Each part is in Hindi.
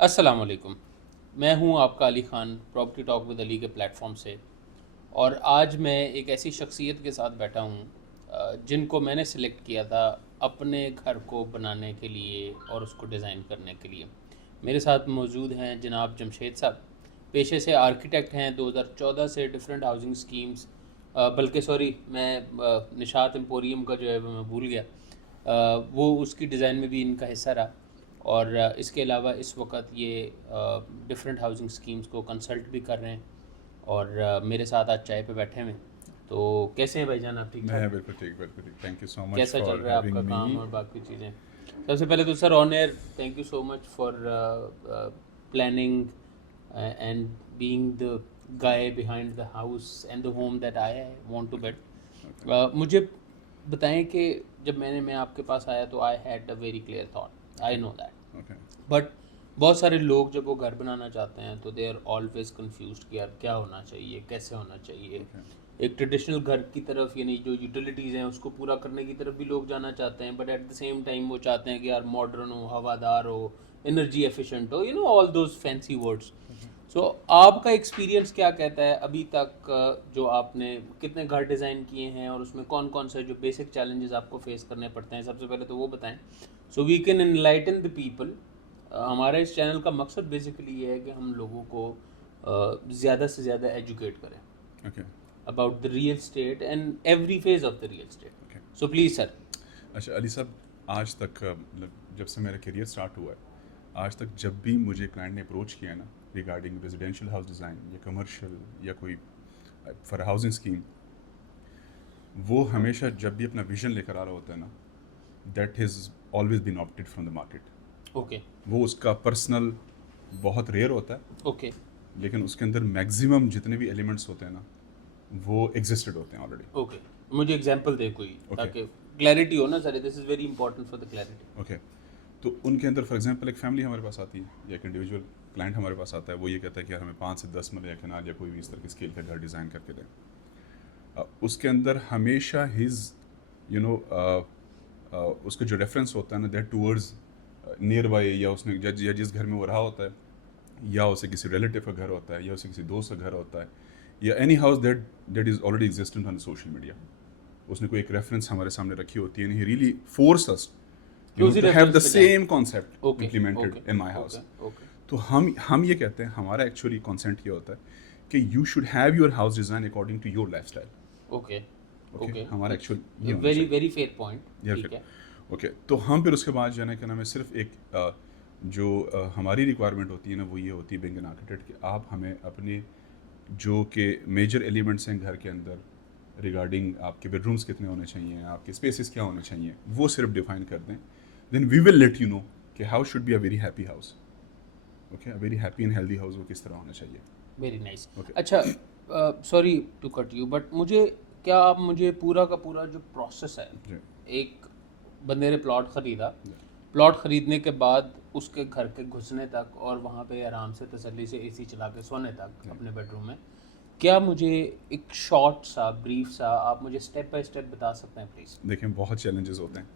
अस्सलाम वालेकुम। मैं हूं आपका Ali Khan property talk with Ali के प्लेटफॉर्म से। और आज मैं एक ऐसी शख्सियत के साथ बैठा हूं जिनको मैंने सिलेक्ट किया था अपने घर को बनाने के लिए और उसको डिज़ाइन करने के लिए। मेरे साथ मौजूद हैं जनाब जमशेद साहब। पेशे से आर्किटेक्ट हैं। 2014 से डिफरेंट हाउसिंग स्कीम्स, बल्कि सॉरी, मैं निशात एम्पोरियम का जो है वो मैं भूल गया, वो उसकी डिज़ाइन में भी इनका हिस्सा रहा। और इसके अलावा इस वक्त ये डिफरेंट हाउसिंग स्कीम्स को कंसल्ट भी कर रहे हैं। और मेरे साथ आज चाय पे बैठे हुए हैं। तो कैसे हैं भाईजान, आप ठीक ठाक मैं हैं? बिल्कुल ठीक। थैंक यू सो मच कैसा चल फॉर रहा है आपका हैविंग मी। काम और बाकी चीज़ें? सबसे पहले तो sir on air thank you so much for planning and being the guy behind the house and the home that I want to build. मुझे बताएं कि जब मैं आपके पास आया तो I had a very clear thought, I know that. Okay but बहुत सारे लोग जब वो घर बनाना चाहते हैं तो दे आर ऑलवेज कन्फ्यूज कि यार क्या होना चाहिए, कैसे होना चाहिए। ओके एक ट्रेडिशनल घर की तरफ, यानी जो यूटिलिटीज़ हैं उसको पूरा करने की तरफ भी लोग जाना चाहते हैं, but at the same time वो चाहते हैं कि यार मॉडर्न हो, हवादार हो, एनर्जी एफिशिएंट हो, ऑल दोज फैंसी वर्ड्स। सो आपका एक्सपीरियंस क्या कहता है अभी तक? जो आपने कितने घर डिज़ाइन किए हैं और उसमें कौन कौन से जो बेसिक चैलेंजेस आपको फेस करने पड़ते हैं, सबसे पहले तो वो बताएं so we can enlighten the people. हमारा इस चैनल का मकसद बेसिकली ये है कि हम लोगों को ज़्यादा से ज़्यादा एजुकेट करें okay about the real estate and every phase of the real okay. State. So please sir. अच्छा अली साहब, आज तक मतलब जब से मेरा करियर स्टार्ट हुआ है, आज तक जब भी मुझे क्लाइंट ने अप्रोच किया है ना रिगार्डिंग रेजिडेंशियल हाउस डिज़ाइन या कमर्शियल या कोई फॉर हाउसिंग स्कीम, वो हमेशा जब भी अपना विजन लेकर आ रहा होता है ना, that has always been opted from the market. Okay वो उसका पर्सनल बहुत रेयर होता है, ओके लेकिन उसके अंदर मैक्सिमम जितने भी एलिमेंट्स होते हैं ना, वो एग्जिस्टेड होते हैं ऑलरेडी। ओके। मुझे एग्जांपल दे कोई, ओके ताकि क्लैरिटी हो ना sir, this is very important for the clarity. Okay. तो उनके अंदर फॉर एग्जांपल एक फैमिली हमारे पास आती है या एक इंडिविजुअल क्लाइंट हमारे पास आता है, वो ये कहता है कि यार हमें 5 से 10 मरले या कनाल या कोई भी इस तरह की स्केल का घर डिज़ाइन करके दें। उसके अंदर हमेशा हिज यू नो उसका जो रेफरेंस होता है ना, दैट टूवर्ड्स नियर बाई, या उसने या जिस घर में वो रहा होता है, या उसे किसी रिलेटिव का घर होता है, या उसे किसी दोस्त का घर होता है, या any house that that is already existent on social media, उसने कोई एक रेफरेंस हमारे सामने रखी होती है, एंड ही रियली फोर्स अस कि उसी to have रेफरेंस the पे जाएं। same concept okay implemented okay in my house. Okay okay तो हम ये कहते हैं, हमारा एक्चुअली कॉन्सेंट ये होता है कि you should have your house design according to your lifestyle. Okay okay, okay. हमारा एक्चुअल ये होना वेरी चाहिए। Very fair point. या ठीक फिर है। ओके, तो हम फिर उसके बाद जाने का नाम है सिर्फ एक जो हमारी रिक्वायरमेंट होती है ना, वो ये होती है बिंग एन आर्किटेक्ट कि आप हमें अपने जो के मेजर एलिमेंट्स हैं घर के अंदर रिगार्डिंग आपके बेडरूम्स कितने होने चाहिए, आपके स्पेसेस क्या होने चाहिए, वो सिर्फ डिफाइन कर दें। Then we will let you know कि how should be a very happy house. Okay, a very happy and healthy house वो किस तरह होना चाहिए। Very nice. ओके अच्छा, sorry to cut you, but क्या आप मुझे पूरा का पूरा जो प्रोसेस है, जी एक बंदे ने प्लॉट ख़रीदा, जी प्लॉट ख़रीदने के बाद उसके घर के घुसने तक और वहाँ पे आराम से तसल्ली से एसी चला के सोने तक जी। अपने बेडरूम में, क्या मुझे एक शॉर्ट सा ब्रीफ सा आप मुझे स्टेप बाय स्टेप बता सकते हैं प्लीज़? देखें, बहुत चैलेंजेस होते हैं,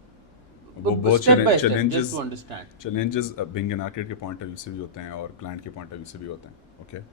वो बहुत step by step just challenges to understand. Challenges being an architect के पॉइंट ऑफ व्यू से भी होते हैं और क्लाइंट के पॉइंट ऑफ व्यू से भी होते हैं। ओके,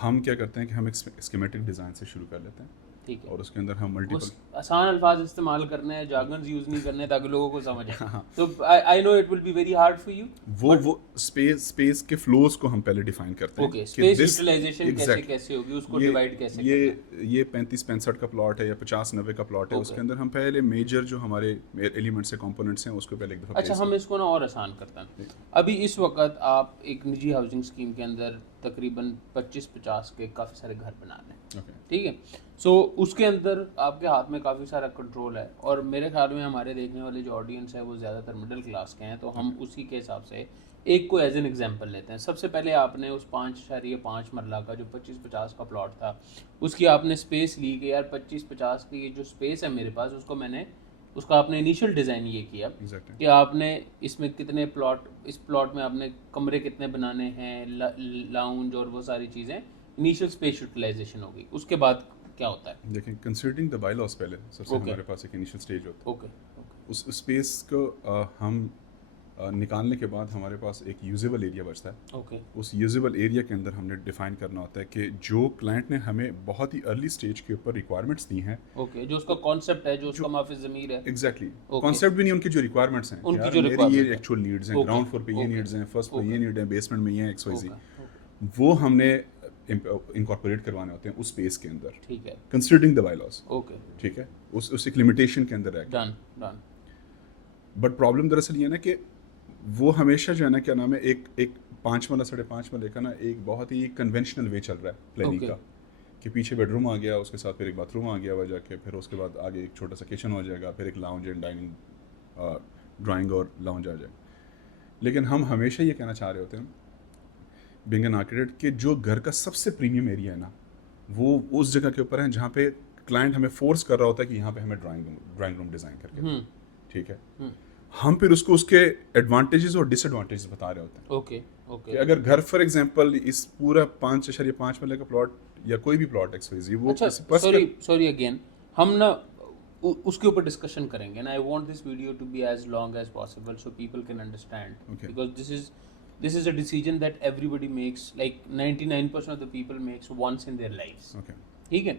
हम क्या करते हैं कि हम एक स्कीमेटिक डिज़ाइन से शुरू कर लेते हैं, ठीक है। और उसके अंदर हम वो मल्टीपल आसान अल्फाज इस्तेमाल करने हैं, जार्गन्स यूज़ नहीं करने, ताकि लोगों को समझ आए। तो I know it will be very hard for you. वो स्पेस के फ्लोज को हम पहले डिफाइन करते हैं ओके, कि स्पेस दिस यूटिलाइजेशन कैसे एग्जैक्ट कैसे होगी, उसको ये डिवाइड कैसे ये करना है? ये 35-65 का प्लॉट है या 50-90 का प्लॉट है, ओके। उसके अंदर हम पहले मेजर जो हमारे एलिमेंट्स है, कंपोनेंट्स हैं, उसको पहले एक दफ़ा अच्छा, प्लेस हम इसको ना और आसान करते हैं। अभी इस वक्त आप एक निजी हाउसिंग स्कीम के अंदर तकरीबन 25-50 के काफ़ी सारे घर बना रहे हैं, ओके ठीक है? सो उसके अंदर आपके हाथ में काफ़ी सारा कंट्रोल है, और मेरे ख्याल में हमारे देखने वाले जो ऑडियंस है वो ज़्यादातर मिडिल क्लास के हैं, तो हम उसी के हिसाब से एक को एज एन एग्जांपल लेते हैं। सबसे पहले आपने उस 5.5 मरला का जो 25-50 का प्लॉट था, उसकी आपने स्पेस ली कि यार 25-50 की ये जो स्पेस है मेरे पास, उसको मैंने उसका आपने इनिशियल डिज़ाइन ये किया एग्जैक्टली कि आपने इसमें कितने प्लॉट, इस प्लॉट में आपने कमरे कितने बनाने हैं, लाउंज और वो सारी चीज़ें, इनिशियल स्पेस यूटिलाइजेशन होगी। उसके बाद क्या होता है? देखें, कंसिडरिंग द बाय लॉस पहले सबसे ओके हमारे पास एक इनिशियल स्टेज होता ओके ओके है। उस स्पेस को हम निकालने के बाद हमारे पास एक यूजेबल एरिया बचता है। ओके उस यूजेबल एरिया के अंदर हमने डिफाइन करना होता है कि जो क्लाइंट ने हमें बहुत ही अर्ली स्टेज के ऊपर रिक्वायरमेंट्स दी हैं, ओके, जो उसका कॉन्सेप्ट है, जो उसका माफी ज़मीर है। एग्जैक्टली ओके, कॉन्सेप्ट भी नहीं, उनकी जो रिक्वायरमेंट्स हैं, उनकी यार जो मेरी रिक्वायरमेंट ये है। एक्चुअल नीड्स हैं, ओके, ग्राउंड फ्लोर पे ये ओके, नीड्स हैं, फर्स्ट फ्लोर ये ओके, नीड है, बेसमेंट में ये है, XYZ, ओके, वो हमने इनकॉर्पोरेट करवाने होते हैं उस स्पेस के अंदर, ठीक है, कंसिडरिंग द बायलॉज। ओके, ठीक है, उस एक लिमिटेशन के अंदर रह के। Done done. बट प्रॉब्लम दरअसल ये है ना कि वो हमेशा जो है ना, क्या नाम है, एक 5 वाला 5.5 वाले का ना एक बहुत ही कन्वेंशनल वे चल रहा है प्लानिंग ओके। का, कि पीछे बेडरूम आ गया, उसके साथ फिर एक बाथरूम आ गया वजह के, फिर उसके बाद आगे एक छोटा सा किचन हो जाएगा, फिर एक लाउंज एंड डाइनिंग, ड्राइंग और लाउंज आ जाएगा। लेकिन हम हमेशा ये कहना चाह रहे होते हैं बीइंग एन आर्किटेक्ट कि जो घर का सबसे प्रीमियम एरिया है ना, वो उस जगह के ऊपर है जहाँ पे क्लाइंट हमें फोर्स कर रहा होता है कि यहाँ पे हमें ड्राइंग रूम डिज़ाइन करके दें। ठीक है, हम फिर उसको उसके एडवांटेजेस और डिसएडवांटेजेस बता रहे होते हैं ओके कि ओके। अगर घर फॉर एग्जांपल इस पूरा 5.5 वाले का प्लॉट या कोई भी प्लॉट XYZ वो अच्छा, किसी पर्सन सॉरी अगेन, हम ना उसके ऊपर डिस्कशन करेंगे ना। I want this video to be as long as possible so people can understand, Okay. Because this is a decision that everybody makes, like 99% of the people makes once in their lives. Okay ठीक है,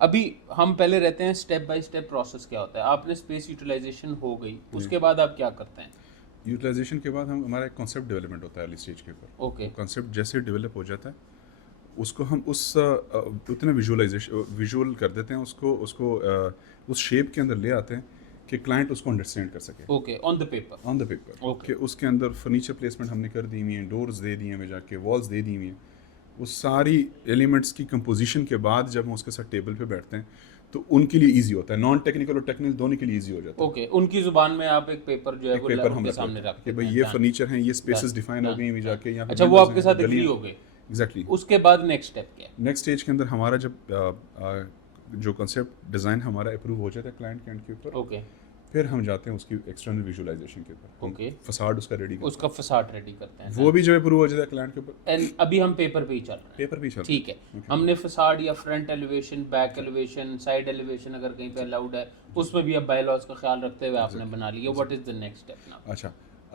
अभी हम पहले रहते हैं स्टेप बाय स्टेप प्रोसेस क्या होता है। आपने स्पेस यूटिलाइजेशन हो गई, उसके बाद आप क्या करते हैं? यूटिलाइजेशन के बाद हम हमारा एक कॉन्सेप्ट डेवलपमेंट होता है अर्ली स्टेज के ऊपर। ओके कॉन्सेप्ट जैसे डेवलप हो जाता है उसको हम उतना विजुअल कर देते हैं, उसको उस शेप के अंदर ले आते हैं कि क्लाइंट उसको अंडरस्टैंड कर सके okay, on the paper. Paper. Okay. कि उसके अंदर फर्नीचर प्लेसमेंट हमने कर दी हुई है, डोर्स दे दिए हैं जाके, वॉल्स दे दी हुई हैं, उस सारी एलिमेंट्स की कंपोजिशन के बाद जब हम उसके साथ टेबल पे बैठते हैं तो उनके लिए इजी होता है, नॉन टेक्निकल और टेक्निकल दोनों के लिए इजी हो जाता है। ओके, उनकी जुबान में आप एक पेपर जो है एक वो पेपर हम उनके रख सामने लेते हैं रख कि देते भाई हैं। ये Done. फर्नीचर हैं, ये स्पेसेस Done. डिफाइन हो Done. गई हैं जाके, यहाँ पे अच्छा, वो windows आपके हैं, साथ एग्री गलियाँ- हो गए। एग्जैक्टली। उसके बाद नेक्स्ट स्टेप क्या है? नेक्स्ट स्टेज के अंदर हमारा जब जो कंसेप्ट डिज़ाइन हमारा अप्रूव हो जाता है क्लाइंट के एंड के ऊपर, ओके, फिर हम जाते हैं उसकी एक्सटर्नल विजुअलाइजेशन के ऊपर। Okay. फसाड उसका रेडी उसका फसाड रेडी करते हैं। वो भी जब अप्रूव हो जाता है क्लाइंट के ऊपर, एंड अभी हम पेपर पे ही चल रहे हैं। पेपर भी चल ठीक है, हमने फसाड या front elevation, back elevation, side elevation अगर कहीं पे अलाउड है, उसमें भी अब बायलॉज का ख्याल रखते हुए आपने बना लिया। What is the next step now? अच्छा,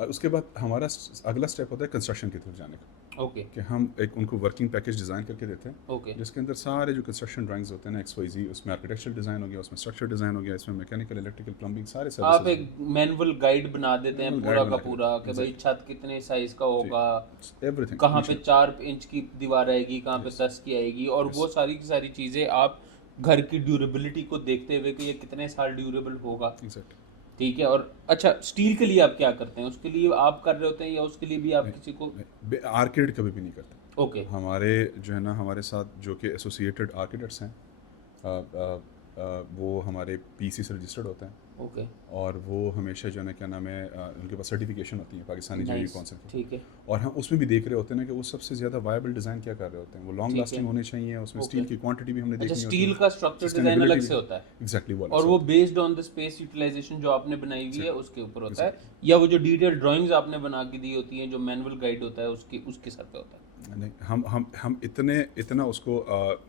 उसके बाद हमारा अगला स्टेप होता है कंस्ट्रक्शन की तरफ जाने का, ओके कि हम एक उनको वर्किंग पैकेज डिज़ाइन करके देते हैं ओके जिसके अंदर सारे जो कंस्ट्रक्शन ड्राइंग्स होते हैं ना XYZ, उसमें आर्किटेक्चरल डिज़ाइन हो गया, उसमें स्ट्रक्चर डिज़ाइन हो गया, इसमें मैकेनिकल, इलेक्ट्रिकल, प्लम्बिंग सारे आप सर्विसेज, एक मैनुअल गाइड बना देते हैं Manual पूरा guide का बना के पूरा देते कि हैं, भाई छत कितने साइज का होगा, एवरीथिंग कहाँ पे 4 इंच की दीवार आएगी, कहाँ पे 10 की आएगी, और वो सारी की सारी चीज़ें आप घर की ड्यूरेबिलिटी को देखते हुए कि ये कितने साल ड्यूरेबल होगा। एग्जैक्ट। ठीक है, और अच्छा स्टील के लिए आप क्या करते हैं? उसके लिए आप कर रहे होते हैं या उसके लिए भी आप किसी को? आर्किटेक्ट कभी भी नहीं करते ओके हमारे, जो है ना हमारे साथ जो कि एसोसिएटेड आर्किटेक्ट्स हैं, वो हमारे PC से रजिस्टर्ड होते हैं, ओके, और वो हमेशा जो है ना, क्या नाम है, उनके पास सर्टिफिकेशन होती है पाकिस्तानी जीवी नाइस, कौंसिल की, ठीक है, और हम उसमें भी देख रहे होते हैं ना कि वो सबसे ज़्यादा वायबल डिज़ाइन क्या कर रहे होते हैं, वो लॉन्ग ठीक लास्टिंग है। होने चाहिए, उसमें ओके। स्टील की क्वांटिटी भी हमने अच्छा, देखनी होती स्टील है, का स्ट्रक्चर डिजाइन अलग sustainability से होता है, एग्जैक्टली वो और वो based on the space utilisation जो आपने बनाई हुई है उसके ऊपर होता है, या वो जो डिटेल ड्राइंग्स आपने बना के दी होती हैं, जो मैनुअल गाइड होता है उसके सर पे होता है? नहीं, हम इतना उसको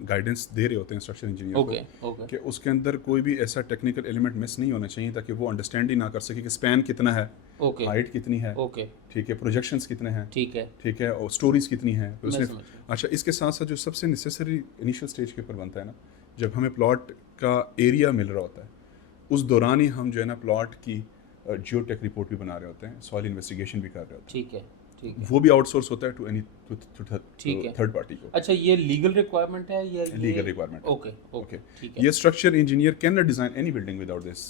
गाइडेंस दे रहे होते हैं स्ट्रक्चर इंजीनियर ओके को ओके कि उसके अंदर कोई भी ऐसा टेक्निकल एलिमेंट मिस नहीं होना चाहिए ताकि वो अंडरस्टैंड ही ना कर सके कि स्पैन कितना है, ओके हाइट कितनी है, ओके, ठीक है, प्रोजेक्शंस कितने हैं, ठीक है, ठीक है, और स्टोरीज कितनी हैं, तो मैं उसने समझ गया। अच्छा, इसके साथ साथ जो सबसे नेसेसरी इनिशियल स्टेज के ऊपर बनता है ना, जब हमें प्लॉट का एरिया मिल रहा होता है, उस दौरान ही हम जो है ना प्लॉट की जियोटेक रिपोर्ट भी बना रहे होते हैं, सॉइल इन्वेस्टिगेशन भी कर रहे होते ठीक है, ठीक हैं, है, वो भी आउटसोर्स होता है टू एनी ठीक है। थर्ड पार्टी को। अच्छा, ये लीगल रिक्वायरमेंट है या ये लीगल रिक्वायरमेंट। ओके ओके, ठीक है। ये structure engineer can not design any building without this,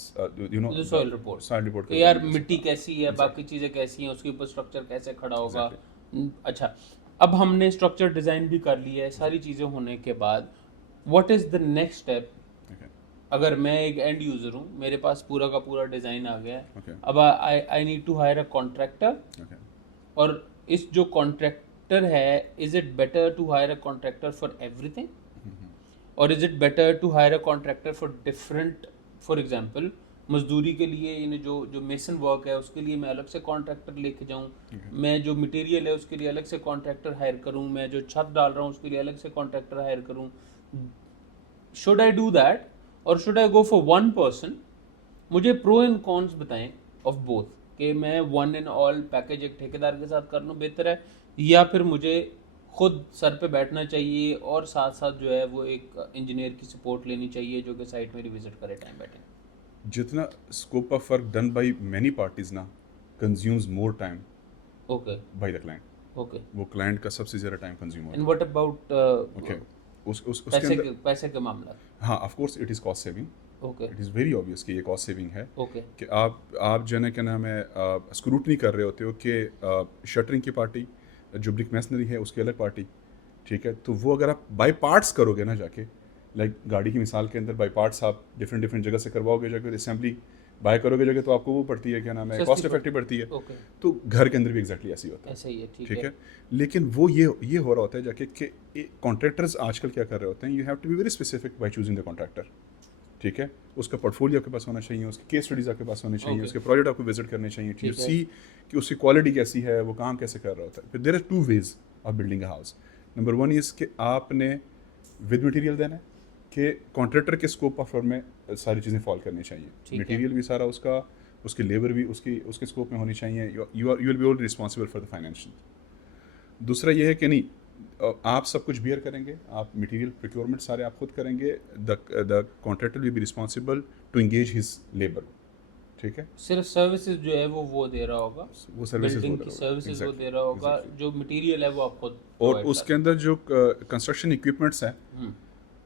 you know, soil report, soil report कि यार मिट्टी कैसी है, बाकी चीज़ें कैसी हैं, उसके ऊपर स्ट्रक्चर कैसे खड़ा होगा। अच्छा, अब हमने स्ट्रक्चर डिज़ाइन भी कर लिया है, सारी चीज़ें होने के बाद what is the next step? अगर मैं एक एंड यूज़र हूँ, मेरे पास पूरा का पूरा डिज़ाइन आ गया है, अब I need to hire a contractor, और इस जो कॉन्ट्रैक्टर है, is it better to hire a contractor for everything, और is it better to hire a contractor for different, for example मजदूरी के लिए, यानी जो मेसन वर्क है उसके लिए मैं अलग से कॉन्ट्रैक्टर लेके जाऊँ, मैं जो मटेरियल है उसके लिए अलग से कॉन्ट्रैक्टर हायर करूँ, मैं जो छत डाल रहा हूँ उसके लिए अलग से कॉन्ट्रैक्टर हायर करूँ? शुड आई डू दैट और should I go for one person? मुझे प्रो एंड कॉन्स बताएं ऑफ बोथ। कि मैं वन एंड ऑल पैकेज एक ठेकेदार के साथ कर लूँ बेहतर है, या फिर मुझे खुद सर पे बैठना चाहिए और साथ साथ जो है वो एक इंजीनियर की सपोर्ट लेनी चाहिए जो कि साइट मेरी विजिट करे टाइम बैठे? जितना scope of work done by many parties ना consumes more time okay by the client. Okay. वो क्लाइंट का सबसे ज़्यादा टाइम कंज्यूम होता एंड व्हाट अबाउट है। ओके, उसके अंदर पैसे का मामला? हाँ, of course it is cost saving. Okay it is very obvious कि ये कॉस्ट सेविंग है ओके कि आप जो है ना क्या नाम है स्क्रूटनी कर रहे होते हो कि शटरिंग की पार्टी, जो ब्रिक मैसनरी है उसकी अलग पार्टी, ठीक है। तो वो अगर आप बाय पार्ट्स करोगे ना जाके, लाइक गाड़ी की मिसाल के अंदर बाय पार्ट्स आप डिफरेंट डिफरेंट जगह से करवाओगे जाके, असेंबली बाय करोगे जाके, तो आपको वो पड़ती है क्या नाम है, सस्ती कॉस्ट इफेक्टिव पड़ती है। ओके। तो घर के अंदर भी एग्जैक्टली ऐसे ही होता है, ऐसा ही है, ठीक ठीक है। है। लेकिन वो ये हो रहा होता है जाके कि कॉन्ट्रैक्टर्स आजकल क्या कर रहे होते हैं, you have to be very specific by choosing the contractor, ठीक है। उसका पोर्टफोलियो आपके पास होना चाहिए, उसके केस स्टडीज आपके पास होने चाहिए, Okay. उसके प्रोजेक्ट आपको विजिट करने चाहिए, टू ठीक है। सी कि उसकी क्वालिटी कैसी है, वो काम कैसे कर रहा होता है। फिर there are two ways of building a house. Number one is कि आपने विद मटेरियल देना है, कि कॉन्ट्रैक्टर के स्कोप ऑफ वर्क में सारी चीज़ें फॉल करनी चाहिए, ठीक है। मटेरियल भी सारा उसका, उसकी लेबर भी उसके स्कोप में होनी चाहिए, you will be all responsible for the financial. दूसरा ये है कि नहीं, आप सब कुछ बियर करेंगे, आप मटेरियल प्रोक्योरमेंट सारे आप खुद करेंगे, the contractor will be responsible to engage his labour, ठीक है। सिर्फ सर्विसेज जो है वो दे रहा होगा, वो सर्विसेज बिल्डिंग की सर्विसेज वो दे रहा होगा, जो मटेरियल है वो आप खुद और provide उसके अंदर जो कंस्ट्रक्शन इक्विपमेंट्स हैं, हम्म,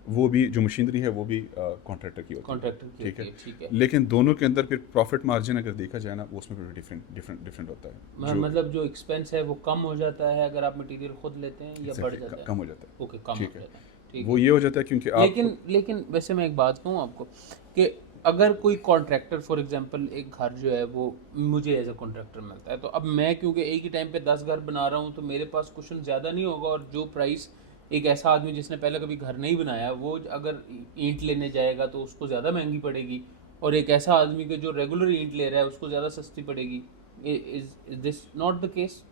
वो भी जो मशीनरी है वो भी कॉन्ट्रैक्टर की होती है, कॉन्ट्रैक्टर की ठीक होती है। है, ठीक है। लेकिन दोनों के अंदर फिर प्रॉफिट मार्जिन अगर देखा जाए ना, वो उसमें फिर डिफरेंट होता है। मतलब जो एक्सपेंस है वो कम हो जाता है अगर आप मटेरियल खुद लेते हैं, या बढ़ जाता है? कम हो जाता है, ओके, कम हो ठीक है। जाता है, ठीक वो है। ये हो जाता है क्योंकि आप लेकिन वैसे मैं एक बात कहूँ आपको कि अगर कोई कॉन्ट्रैक्टर फॉर एग्जांपल एक घर जो है वो मुझे एज अ कॉन्ट्रैक्टर मिलता है, तो अब मैं क्योंकि एक ही टाइम पे 10 घर बना रहा हूँ, तो मेरे पास कुशन ज़्यादा नहीं होगा, और जो प्राइस एक ऐसा आदमी जिसने पहले कभी घर नहीं बनाया वो अगर ईंट लेने जाएगा तो उसको ज़्यादा महंगी पड़ेगी, और एक ऐसा आदमी के जो रेगुलर ईंट ले रहा है उसको ज़्यादा सस्ती पड़ेगी। Is this not the case?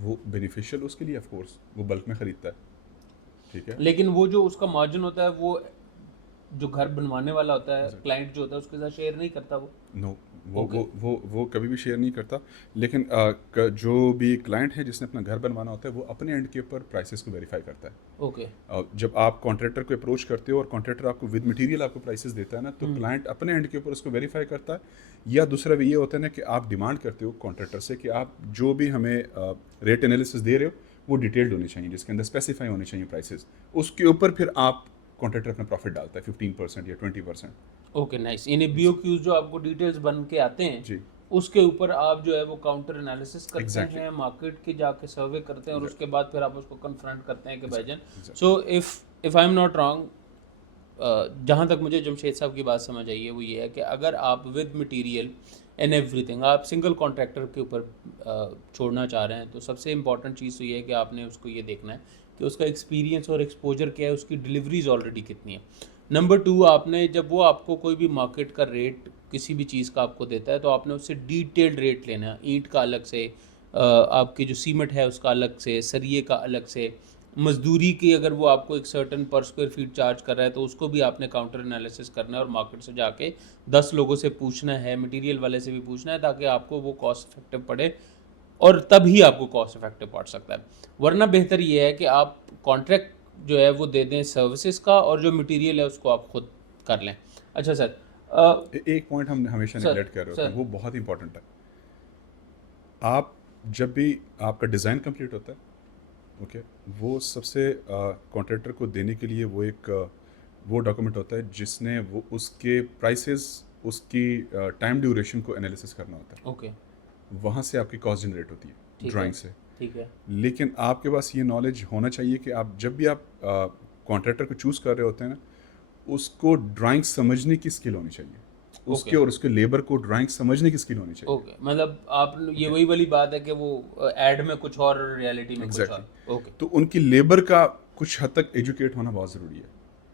वो बेनिफिशियल उसके लिए, ऑफ कोर्स वो बल्क में खरीदता है, ठीक है। लेकिन वो जो उसका मार्जिन होता है वो जो घर बनवाने वाला होता है, क्लाइंट जो होता है, उसके साथ शेयर नहीं करता वो? नो, वो Okay. वो कभी भी शेयर नहीं करता। लेकिन जो भी क्लाइंट है जिसने अपना घर बनवाना होता है, वो अपने एंड के ऊपर प्राइसेस को वेरीफाई करता है। ओके जब आप कॉन्ट्रैक्टर को अप्रोच करते हो और कॉन्ट्रैक्टर आपको विद मटेरियल आपको प्राइसेस देता है ना, तो क्लाइंट अपने एंड के ऊपर उसको वेरीफाई करता है। या दूसरा भी ये होता है ना कि आप डिमांड करते हो कॉन्ट्रैक्टर से कि आप जो भी हमें रेट एनालिसिस दे रहे हो वो डिटेल्ड होने चाहिए, जिसके अंदर स्पेसिफाई होने चाहिए प्राइसेस। उसके ऊपर फिर आप कॉन्ट्रैक्टर अपना प्रॉफिट डालता है 15% या 20%। Okay, nice. यानी बीओक्यूज जो आपको डिटेल्स बन के आते हैं, जी, उसके ऊपर आप जो है वो काउंटर एनालिसिस करते Exactly. हैं, मार्केट की जाके सर्वे करते हैं, और उसके बाद फिर आप उसको कन्फ्रंट करते हैं कि भाईजान। exactly. So if I am not wrong, जहाँ तक मुझे जमशेद साहब की बात समझ आई है वो ये है कि अगर आप विद मटेरियल एंड एवरीथिंग आप सिंगल कॉन्ट्रैक्टर के ऊपर छोड़ना चाह रहे हैं, तो सबसे इंपॉर्टेंट चीज़ तो ये है कि आपने उसको ये देखना है कि उसका एक्सपीरियंस और एक्सपोजर क्या है, उसकी डिलीवरीज ऑलरेडी कितनी है। नंबर 2, आपने जब वो आपको कोई भी मार्केट का रेट किसी भी चीज़ का आपको देता है, तो आपने उससे डिटेल्ड रेट लेना है। ईंट का अलग से, आपकी जो सीमेंट है उसका अलग से, सरिये का अलग से, मजदूरी की अगर वो आपको एक सर्टन पर स्क्वायर फीट चार्ज कर रहा है तो उसको भी आपने काउंटर एनालिसिस करना है, और मार्केट से जाके 10 लोगों से पूछना है, मटेरियल वाले से भी पूछना है, ताकि आपको वो कॉस्ट इफेक्टिव पड़े, और तभी आपको कॉस्ट इफेक्टिव पड़ सकता है। वरना बेहतर ये है कि आप कॉन्ट्रैक्ट जो है वो दे दें सर्विसेज का, और जो मटेरियल है उसको आप खुद कर लें। अच्छा सर, एक पॉइंट हम हमेशा सर, नेगलेक्ट कर रहे होते हैं, सर। वो बहुत इंपॉर्टेंट है। आप जब भी आपका डिज़ाइन कंप्लीट होता है, ओके, वो सबसे कॉन्ट्रैक्टर को देने के लिए वो एक वो डॉक्यूमेंट होता है जिसने वो उसके प्राइसेस, उसकी टाइम ड्यूरेशन को एनालिसिस करना होता है। ओके, वहाँ से आपकी कॉस्ट जनरेट होती ठीक है है। ड्राइंग से। ठीक है। लेकिन आपके पास ये नॉलेज होना चाहिए कि आप जब भी आप कॉन्ट्रैक्टर को चूज़ कर रहे होते हैं ना, उसको ड्राइंग समझने की स्किल होनी चाहिए, उसके और उसके लेबर को ड्राइंग समझने की स्किल होनी चाहिए। ओके, मतलब आप ये वही वाली बात है कि वो एड में कुछ और, रियलिटी में कुछ और। ओके, तो उनकी लेबर का कुछ हद तक एजुकेट होना बहुत ज़रूरी है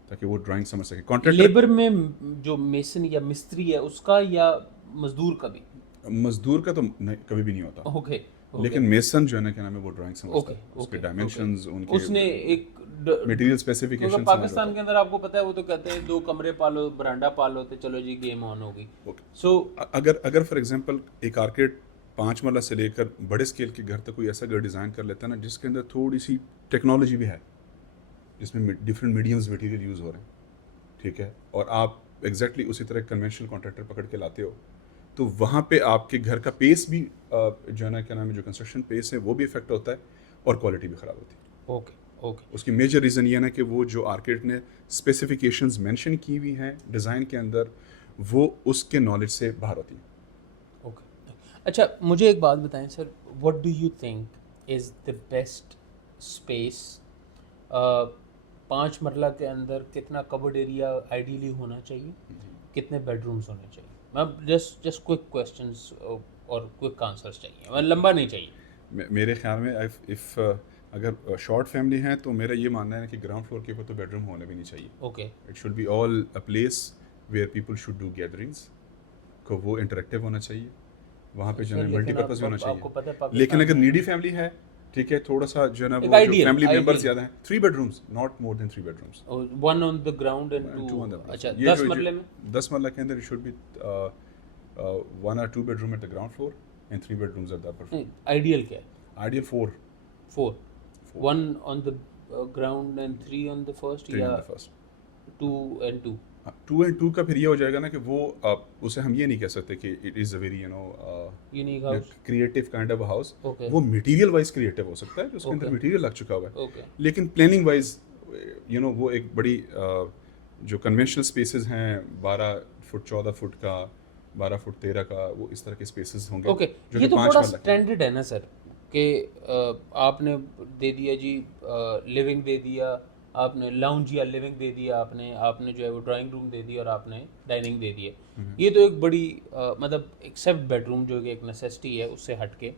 ताकि वो ड्राइंग समझ सके। कॉन्ट्रैक्टर लेबर में जो मेसन या मिस्त्री है उसका, या मजदूर का भी? मजदूर का तो कभी भी नहीं होता। ओके, लेकिन मेसन जो है ना क्या नाम है, वो ड्राइंग समझता ओके, है, उसके ओके, डायमेंशंस, उनके उसने एक मटेरियल स्पेसिफिकेशन। क्योंकि पाकिस्तान के अंदर आपको पता है वो तो कहते हैं 2 कमरे पालो, बरांडा पालो, तो चलो जी गेम ऑन होगी। ओके, सो अगर फॉर एग्जांपल एक 5 मरला से लेकर बड़े स्केल के घर तक कोई ऐसा घर डिज़ाइन कर लेता है ना जिसके अंदर थोड़ी सी टेक्नोलॉजी भी है, जिसमें डिफरेंट मीडियम्स मटेरियल यूज़ हो रहे हैं, ठीक है, और आप एग्जैक्टली उसी तरह कन्वेंशनल कॉन्ट्रैक्टर पकड़ के लाते हो, तो वहाँ पे आपके घर का पेस भी जो है ना, क्या नाम है, जो कंस्ट्रक्शन पेस है वो भी इफेक्ट होता है और क्वालिटी भी ख़राब होती है। Okay okay. उसकी मेजर रीज़न ये है ना कि वो जो आर्किटेक्ट ने स्पेसिफिकेशंस मेंशन की हुई हैं डिज़ाइन के अंदर, वो उसके नॉलेज से बाहर होती हैं। ओके। अच्छा, मुझे एक बात बताएं sir, what do you think is the best space? 5 मरला के अंदर कितना कवर्ड एरिया आइडियली होना चाहिए, कितने बेडरूम्स होने चाहिए? मैं जस्ट क्विक क्वेश्चंस और क्विक आंसर्स चाहिए, मैं लंबा नहीं चाहिए। मेरे ख्याल में इफ़ अगर शॉर्ट फैमिली है तो मेरा ये मानना है कि ग्राउंड फ्लोर के ऊपर तो बेडरूम होना भी नहीं चाहिए। Okay. It should be all a place where people should do gatherings, को वो इंटरेक्टिव होना चाहिए, वहाँ पे जो है मल्टीपर्पज भी होना आपको पता है चाहिए। लेकिन अगर पाकिस्तान नीडी फैमिली है, ठीक है, थोड़ा सा जो है ना, एक वो जो ideal- फैमिली मेंबर्स ideal। ज़्यादा हैं, 3 bedrooms, not more than 3 bedrooms, में one on the ground and 2 two. On the. अच्छा, ये 10 मरले में 10 मरला के अंदर it should be 1 or 2 bedroom at the ground floor and 3 bedrooms at the upper floor. Ideal क्या है? Ideal 4 4 1 on the ground and 3 on the first, 3 या on the first. 2 and 2? 2 and 2 का फिर ये हो जाएगा ना कि वो उसे हम ये नहीं कह सकते कि it is a very unique house. Creative kind of house. Okay. वो मटेरियल वाइज क्रिएटिव हो सकता है, जो उसके अंदर Okay. मटेरियल लग चुका हुआ है, ओके लेकिन प्लानिंग वाइज वो एक बड़ी जो कन्वेंशनल स्पेसेस हैं 12 फुट 14 फुट का, 12 फुट 13 का, वो इस तरह के स्पेसेस होंगे। ओके। जो ये कि तो 5 बड़ा मरला के। स्टैंडर्ड है ना सर, कि आपने दे दिया जी लिविंग दे दिया, आपने लाउंज या लिविंग दे दिया, आपने जो है वो ड्राइंग रूम दे दिया, और आपने डाइनिंग दे दी है। ये तो एक बड़ी मतलब एक्सेप्ट बेडरूम जो कि एक नेसेसिटी है उससे हट के,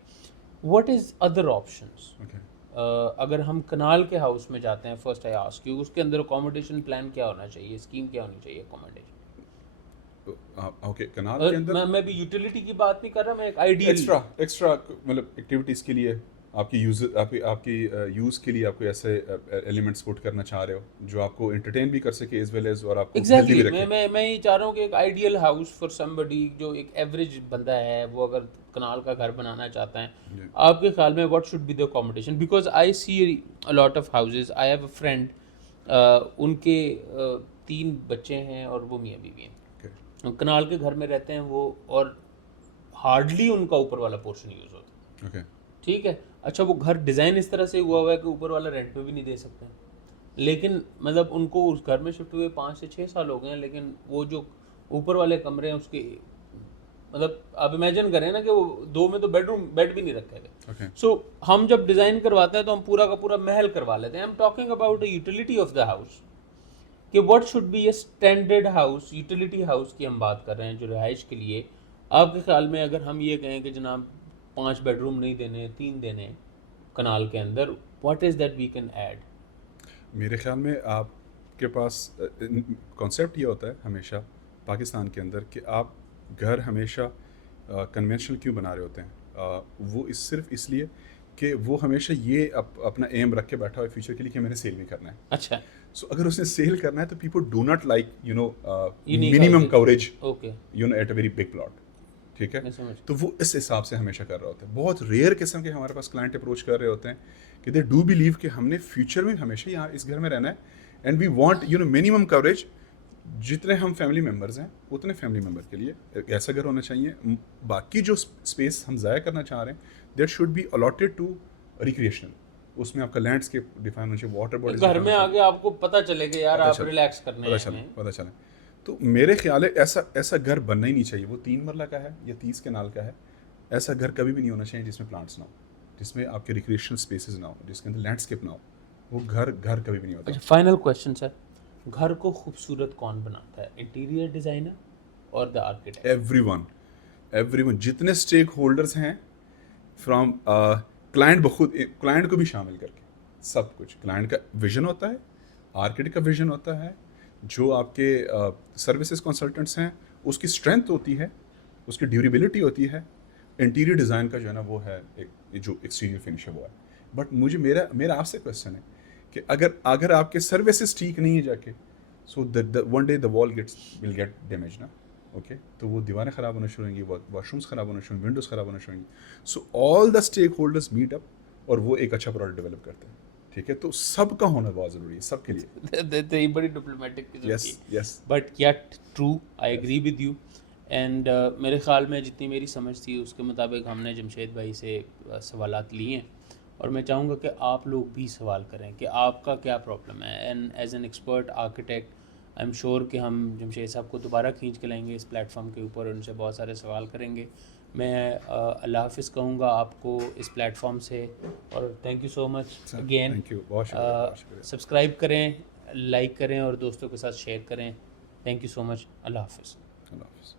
what is other options? Okay. अगर हम कनाल के हाउस में जाते हैं, फर्स्ट आई आस्क यू, उसके अंदर अकोमोडेशन प्लान क्या होना चाहिए, स्कीम क्या होनी चाहिए अकोमोडेशन? ओके, कनाल के अंदर मैं भी यूटिलिटी की बात नहीं कर रहा, मैं एक आइडियल एक्स्ट्रा मतलब एक्टिविटीज़ के लिए आपकी आपकी यूज़ के लिए आपको ऐसे एलिमेंट्स पुट करना चाह रहे हो जो आपको एंटरटेन भी कर सके एज वेल एज, और आपको हेल्दी भी एग्जैक्टली। रखे। मैं ये चाह रहा हूँ कि एक आइडियल हाउस फॉर समबडी, जो एक एवरेज बंदा है, वो अगर कनाल का घर बनाना चाहता है, जी। आपके ख्याल में what should be the accommodation? Because I see a lot of houses, I have a friend, उनके 3 बच्चे हैं और वो मियाँ बीवी हैं, Okay. कनाल के घर में रहते हैं वो, और हार्डली उनका ऊपर वाला पोर्शन यूज़ होता है। Okay. ठीक है। अच्छा, वो घर डिज़ाइन इस तरह से हुआ हुआ है कि ऊपर वाला रेंट पे भी नहीं दे सकते हैं, लेकिन मतलब उनको उस घर में शिफ्ट हुए 5 से 6 साल हो गए हैं, लेकिन वो जो ऊपर वाले कमरे हैं उसके, मतलब आप इमेजिन करें ना कि वो 2 में तो बेड भी नहीं रखे गए। Okay. सो हम जब डिज़ाइन करवाते हैं तो हम पूरा का पूरा महल करवा लेते हैं। I am talking about the utility of the house, कि what should be a standard house, utility house की हम बात कर रहे हैं जो रिहाइश के लिए। आपके ख्याल में अगर हम ये कहें कि जनाब 5 बेडरूम नहीं देने, 3 देने कनाल के अंदर, what is that we can add? मेरे ख्याल में आपके पास कॉन्सेप्ट ये होता है हमेशा पाकिस्तान के अंदर कि आप घर हमेशा कन्वेंशनल क्यों बना रहे होते हैं, वो सिर्फ इसलिए कि वो हमेशा ये अपना एम रख के बैठा हुआ है फ्यूचर के लिए कि मैंने सेल भी करना है। अच्छा, सो अगर उसने सेल करना है तो people do not like Unique minimum houses. Coverage okay, at a very big plot, ठीक मैं है। समझ। तो वो इस हिसाब से हमेशा कर रहे होते हैं। बहुत रेयर किस्म के हमारे पास क्लाइंट अप्रोच कर रहे होते हैं कि दे डू बिलीव कि हमने फ्यूचर में हमेशा यहाँ इस घर में रहना है, and we want minimum coverage, जितने हम फैमिली मेम्बर्स हैं उतने फैमिली मेम्बर के लिए एक ऐसा घर होना चाहिए। बाकी जो स्पेस हम ज़ाया करना चाह रहे हैं that should be allotted to recreational, उसमें आपका लैंडस्केप डिफाइन होना चाहिए, वाटर बॉडीज घर में आगे आपको पता चले कि यार आप रिलैक्स करने हैं। पता चले। तो मेरे ख्याल है ऐसा घर बनना ही नहीं चाहिए। वो 3 मरला का है या 30 कनाल का है, ऐसा घर कभी भी नहीं होना चाहिए जिसमें प्लांट्स ना हो, जिसमें आपके रिक्रिएशनल स्पेसेस ना हो, जिसके अंदर लैंडस्केप ना हो। वो घर कभी भी नहीं होता। अच्छा, फाइनल क्वेश्चन सर, घर को खूबसूरत कौन बनाता है, इंटीरियर डिज़ाइनर और द आर्किटेक्ट? एवरीवन जितने स्टेक होल्डर्स हैं फ्रॉम क्लाइंट बखुद, क्लाइंट को भी शामिल करके सब कुछ। क्लाइंट का विजन होता है, आर्किटेक्ट का विजन होता है, जो आपके सर्विसेज कंसल्टेंट्स हैं उसकी स्ट्रेंथ होती है, उसकी ड्यूरेबिलिटी होती है, इंटीरियर डिज़ाइन का जो है ना वो है जो एक्सटीरियर फिनिश है वो है। बट मुझे मेरा आपसे क्वेश्चन है कि अगर आपके सर्विसेज ठीक नहीं है जाके, so one day the wall will get damage ना। ओके, तो वो दीवारें ख़राब होना शुरू होंगी, वॉशरूम्स ख़राब होना शुरू होंगी, विंडोज़ ख़राब होना शुरू होंगी। So all the stakeholders meet up और वो एक अच्छा प्रोडक्ट डेवलप करते हैं। ठीक है, तो सबका होना बहुत ज़रूरी है, सबके लिए। ये बड़ी डिप्लोमेटिक किस्म यस, की, yes, but yet true, I yes. Agree with you. And मेरे ख़्याल में जितनी मेरी समझ थी उसके मुताबिक हमने जमशेद भाई से सवालात लिए हैं, और मैं चाहूँगा कि आप लोग भी सवाल करें कि आपका क्या प्रॉब्लम है। And as an expert architect I am sure कि हम जमशेद साहब को दोबारा खींच के लाएंगे इस प्लेटफॉर्म के ऊपर और उनसे बहुत सारे सवाल करेंगे। मैं अल्लाह हाफ़िज़ कहूँगा आपको इस प्लेटफॉर्म से, और thank you so much again. Thank you, बहुत शुक्रिया, बहुत शुक्रिया। सब्सक्राइब करें, लाइक करें और दोस्तों के साथ शेयर करें। Thank you so much. अल्लाह हाफ़िज़। अल्लाह हाफ़िज़।